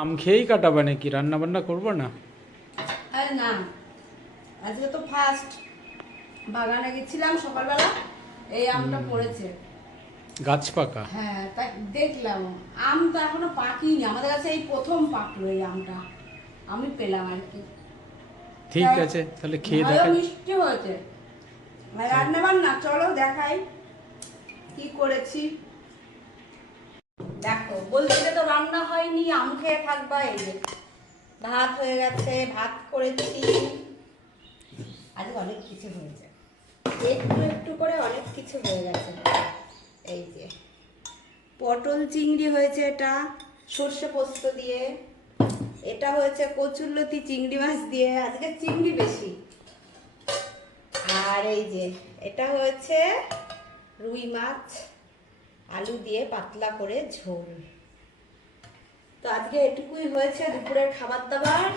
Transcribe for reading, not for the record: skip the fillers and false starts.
আম খেয়েই কাটাবে নাকি? রান্না বান্না করবো না? আরে না, আজকে তো ফার্স্ট। বাগানে গেছিলাম সকালবেলা, এই আমটা পড়েছে। গাছ পাকা? হ্যাঁ, তাই দেখলাম। আম তো এখনো পাকিনি, আমাদের কাছে এই প্রথম পাকলো এই আমটা, আমি পেলাম আর কি। ঠিক আছে, তাহলে খেয়ে ভালো দেখা। মিষ্টি হয়েছে। রান্না বান্না চলো দেখাই কি করেছি। দেখো, বলছিলে তো রান্না হয়নি, আম খেয়ে থাকবা। এই যে ভাত হয়ে গেছে, ভাত করেছি। আজ অনেক কিছু হয়েছে, একটু একটু করে অনেক কিছু হয়ে গেছে। এই যে পটল চিংড়ি হয়েছে, এটা সর্ষে পোস্ত দিয়ে। এটা হয়েছে কচুরলতি চিংড়ি মাছ দিয়ে, আজকে চিংড়ি বেশি। আর এই যে এটা হয়েছে রুই মাছ আলু দিয়ে পাতলা করে ঝোল। তো আজকে এটুকুই হয়েছে দুপুরের খাবার দাবার।